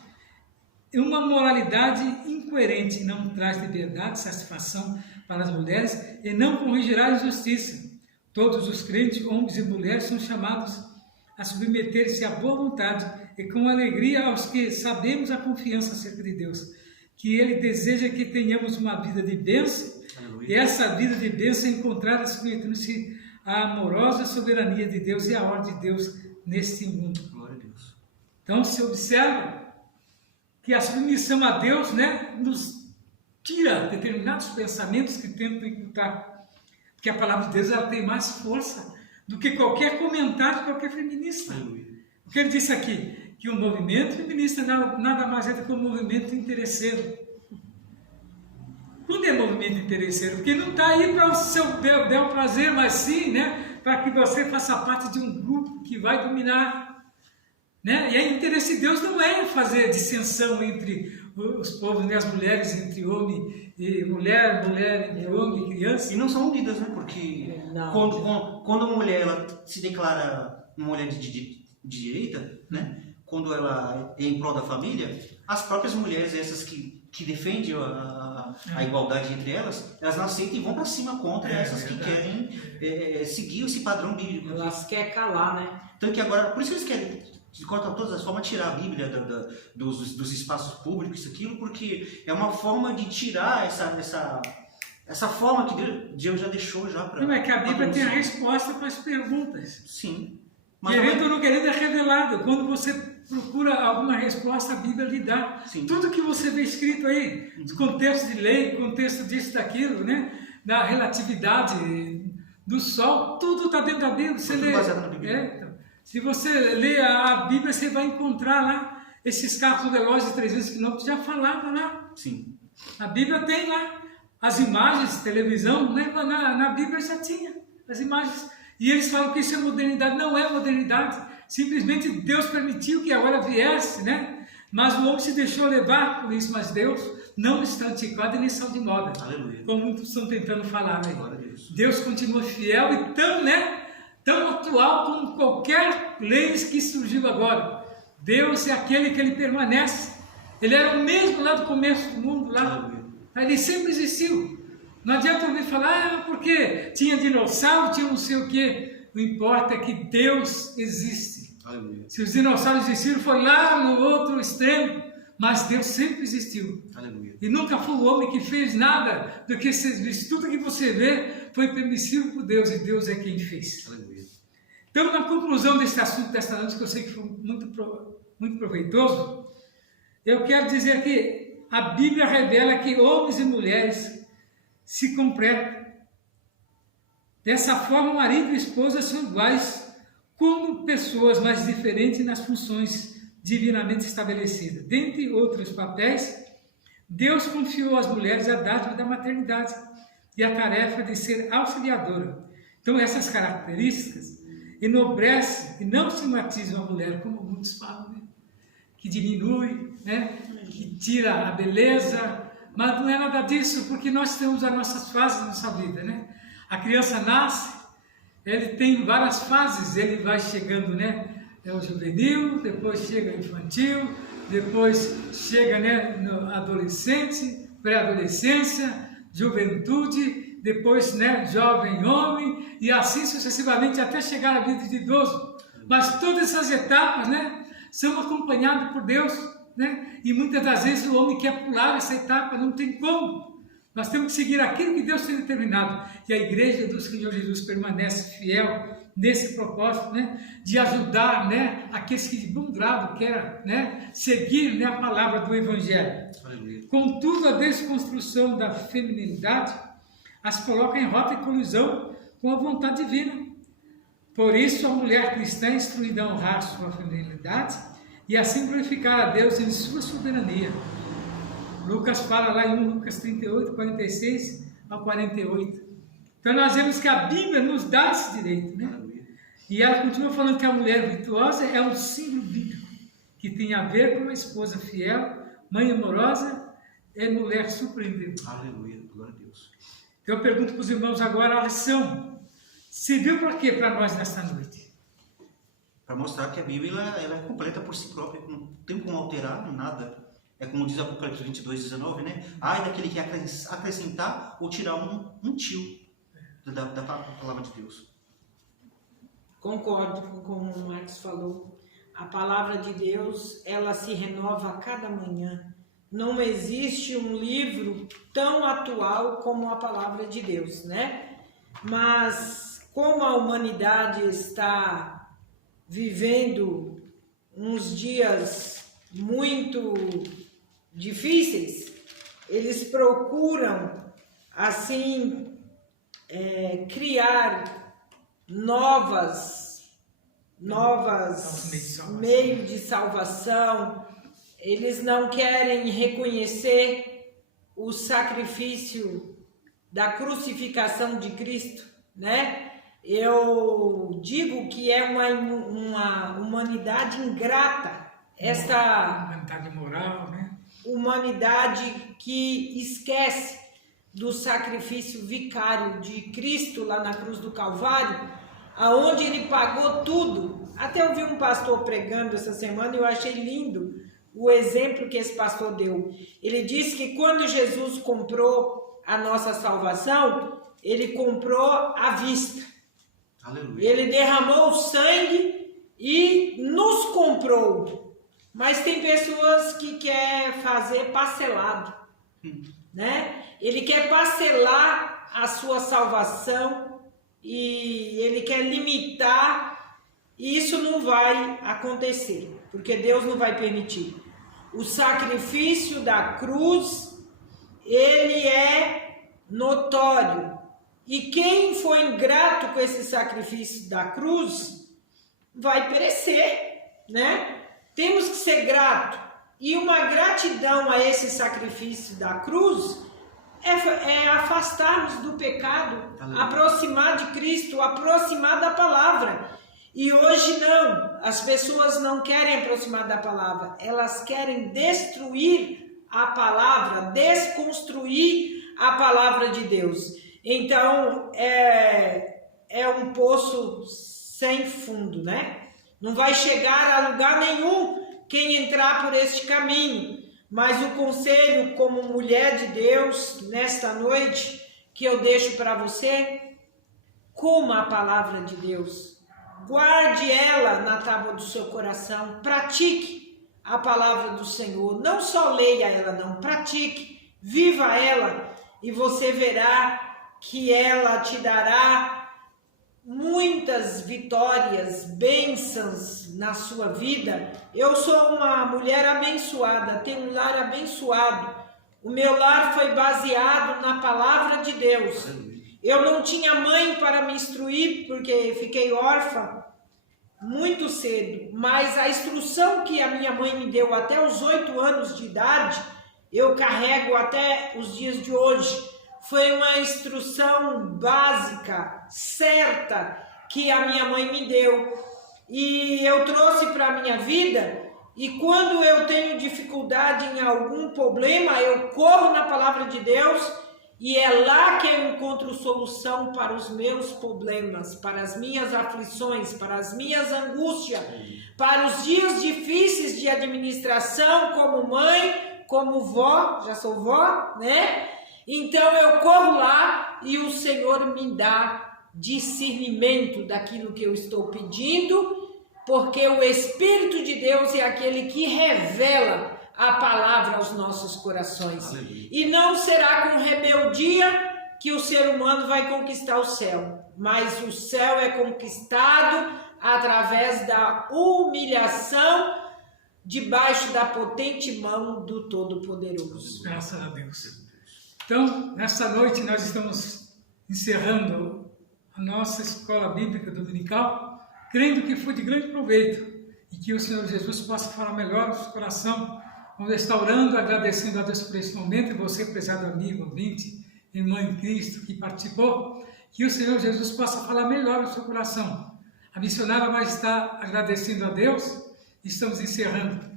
uma moralidade incoerente, não traz liberdade, satisfação para as mulheres e não corrigirá a injustiça. Todos os crentes, homens e mulheres, são chamados a submeter-se à boa vontade e com alegria aos que sabemos a confiança acerca de Deus, que Ele deseja que tenhamos uma vida de bênção, e essa vida de bênção é encontrada submetendo-se à amorosa soberania de Deus e à ordem de Deus neste mundo. Glória a Deus. Então se observa que a submissão a Deus, né, nos tira determinados pensamentos que tentam imputar, porque a palavra de Deus ela tem mais força do que qualquer comentário de qualquer feminista. Aleluia. O que ele disse aqui? Que o movimento feminista nada mais é do que um movimento interesseiro. Quando é movimento interesseiro? Porque não está aí para o seu bel prazer, mas sim, né, para que você faça parte de um grupo que vai dominar. Né? E o interesse de Deus não é fazer dissensão entre os povos, né, as mulheres entre homem e mulher, mulher entre homem e criança. E não são unidas, né? Porque quando a mulher ela se declara uma mulher de direita, né? Quando ela é em prol da família, as próprias mulheres, essas que defendem a igualdade entre elas, elas não aceitam e vão para cima contra essas que querem seguir esse padrão bíblico. Elas querem calar, né? Tanto que agora, por isso que eles querem, de todas as formas, tirar a Bíblia dos espaços públicos, isso, aquilo, porque é uma forma de tirar essa forma que Deus já deixou já para... Não, é que a Bíblia tem a resposta para as perguntas. Sim. Mas querendo ou não querendo é revelado. Quando você procura alguma resposta, a Bíblia lhe dá. Sim. Tudo que você vê escrito aí, contexto de lei, contexto disso, daquilo, né? Da relatividade do Sol, tudo está dentro da Bíblia. Você lê, baseado na Bíblia. então, se você lê a Bíblia, você vai encontrar lá esses carros velozes de 300 km, já falava lá. Sim. A Bíblia tem lá as imagens, televisão, né? Na Bíblia já tinha as imagens. E eles falam que isso é modernidade. Não é modernidade. Simplesmente Deus permitiu que agora viesse, né? Mas o homem se deixou levar por isso. Mas Deus não está antiquado e nem saiu de moda. Aleluia. Como muitos estão tentando falar, né? Glória a Deus. Deus continua fiel e tão, né? Tão atual como qualquer lei que surgiu agora. Deus é aquele que ele permanece. Ele era o mesmo lá do começo do mundo. Lá. Aleluia. Ele sempre existiu. Não adianta ouvir falar, porque tinha dinossauro, tinha não sei o quê. Não importa, é que Deus existe. Aleluia. Se os dinossauros existiram, foi lá no outro extremo. Mas Deus sempre existiu. Aleluia. E nunca foi o homem que fez nada do que vocês viram. Tudo que você vê foi permissivo por Deus, e Deus é quem fez. Aleluia. Então, na conclusão desse assunto desta noite, que eu sei que foi muito proveitoso, eu quero dizer que a Bíblia revela que homens e mulheres se completam. Dessa forma, marido e esposa são iguais, como pessoas, mas diferentes nas funções divinamente estabelecidas. Dentre outros papéis, Deus confiou às mulheres a dádiva da maternidade e a tarefa de ser auxiliadora. Então, essas características enobrecem e não estigmatizam a mulher, como muitos falam, né? Que diminui, né? Que tira a beleza, mas não é nada disso, porque nós temos as nossas fases na nossa vida, né? A criança nasce, ele tem várias fases, ele vai chegando, né? É o juvenil, depois chega o infantil, depois chega, né, no adolescente, pré-adolescência, juventude, depois, né, jovem homem, e assim sucessivamente até chegar à vida de idoso. Mas todas essas etapas, né, são acompanhadas por Deus, né? E muitas das vezes o homem quer pular essa etapa, não tem como. Nós temos que seguir aquilo que Deus tem determinado. E a igreja do Senhor Jesus permanece fiel nesse propósito, né, de ajudar, né, aqueles que de bom grado querem, né, seguir, né, a palavra do Evangelho. Aleluia. Contudo, a desconstrução da feminilidade as coloca em rota e colisão com a vontade divina. Por isso, a mulher cristã é instruída a honrar sua feminilidade e assim glorificar a Deus em sua soberania. Lucas fala lá em Lucas 38, 46 a 48. Então nós vemos que a Bíblia nos dá esse direito, né? E ela continua falando que a mulher virtuosa é um símbolo bíblico, que tem a ver com uma esposa fiel, mãe amorosa e mulher surpreendente. Aleluia, glória a Deus. Então eu pergunto para os irmãos agora, a lição serviu para quê para nós nesta noite? Para mostrar que a Bíblia ela é completa por si própria, não tem como alterar nada. É como diz Apocalipse 22:19, né? Ai daquele que acrescentar ou tirar um tio da palavra de Deus. Concordo com o que o Marcos falou. A palavra de Deus, ela se renova a cada manhã. Não existe um livro tão atual como a palavra de Deus, né? Mas como a humanidade está vivendo uns dias muito difíceis, eles procuram, assim, criar novos meios de salvação. Eles não querem reconhecer o sacrifício da crucificação de Cristo, né? Eu digo que é uma humanidade ingrata, esta humanidade moral, né? Humanidade que esquece do sacrifício vicário de Cristo lá na cruz do Calvário, aonde ele pagou tudo. Até eu vi um pastor pregando essa semana e eu achei lindo o exemplo que esse pastor deu. Ele disse que quando Jesus comprou a nossa salvação, ele comprou à vista. Aleluia. Ele derramou o sangue e nos comprou. Mas tem pessoas que querem fazer parcelado, né? Ele quer parcelar a sua salvação e ele quer limitar, e isso não vai acontecer, porque Deus não vai permitir. O sacrifício da cruz, ele é notório, e quem for ingrato com esse sacrifício da cruz vai perecer, né? Temos que ser grato, e uma gratidão a esse sacrifício da cruz é afastar-nos do pecado, aproximar de Cristo, aproximar da palavra. E hoje não, as pessoas não querem aproximar da palavra, elas querem destruir a palavra, desconstruir a palavra de Deus. Então é um poço sem fundo, né? Não vai chegar a lugar nenhum quem entrar por este caminho. Mas o conselho como mulher de Deus, nesta noite, que eu deixo para você, coma a palavra de Deus. Guarde ela na tábua do seu coração. Pratique a palavra do Senhor. Não só leia ela, não. Pratique. Viva ela. E você verá que ela te dará muitas vitórias, bênçãos na sua vida. Eu sou uma mulher abençoada, tenho um lar abençoado. O meu lar foi baseado na palavra de Deus. Eu não tinha mãe para me instruir, porque fiquei órfã muito cedo, mas a instrução que a minha mãe me deu até os 8 anos de idade, eu carrego até os dias de hoje. Foi uma instrução básica, certa, que a minha mãe me deu. E eu trouxe para a minha vida, e quando eu tenho dificuldade em algum problema, eu corro na palavra de Deus, e é lá que eu encontro solução para os meus problemas, para as minhas aflições, para as minhas angústias, para os dias difíceis de administração, como mãe, como vó, já sou vó, né? Então eu corro lá e o Senhor me dá discernimento daquilo que eu estou pedindo, porque o Espírito de Deus é aquele que revela a palavra aos nossos corações. Aleluia. E não será com rebeldia que o ser humano vai conquistar o céu, mas o céu é conquistado através da humilhação debaixo da potente mão do Todo-Poderoso. Graças a Deus. Então, nesta noite nós estamos encerrando a nossa escola bíblica dominical, crendo que foi de grande proveito e que o Senhor Jesus possa falar melhor no seu coração. Vamos estar orando, agradecendo a Deus por esse momento, e você, prezado amigo, ouvinte, irmã em Cristo que participou, que o Senhor Jesus possa falar melhor no seu coração. A missionária vai estar agradecendo a Deus e estamos encerrando.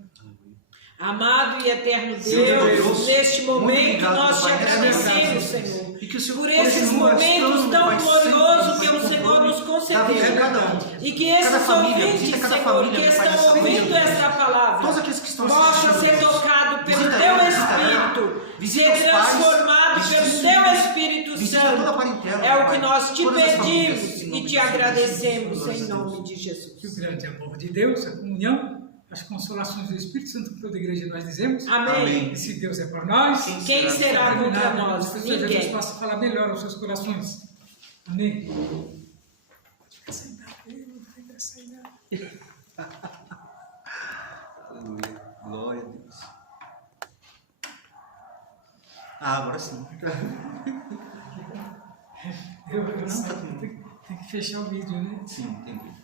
Amado e eterno Deus, Deus, neste muito momento obrigado, nós te Pai, agradecemos, Senhor, E que o Senhor por esses continue momentos mostrando, tão Pai, gloriosos sempre, que o Pai, Senhor nos da vida de concedeu. cada um. E que Cada esses família, ouvintes, visita cada Senhor, família, que Pai, estão sempre. ouvindo esta palavra, Todos aqueles que estão possa assistindo, ser Deus. tocado pelo Visita Teu ela, visita Espírito, ela. Visita ser os pais, transformado visita pelo os Teu filhos, Espírito visita toda a Santo. parentela, É o Pai. que nós te Todas as famílias, pedimos em e nome te de Jesus. agradecemos Glória em a Deus. nome de Que o Jesus. grande amor de Deus, a comunhão, as consolações do Espírito Santo que toda a igreja nós dizemos. Amém. E se Deus é por nós, Quem será contra nós? que Jesus Ninguém. possa falar melhor aos seus corações. Amém. Fica sentado aí, não fica sentado. Aleluia. Glória a Deus. Agora sim. Eu não, tem que fechar o vídeo, né? Sim, entendi.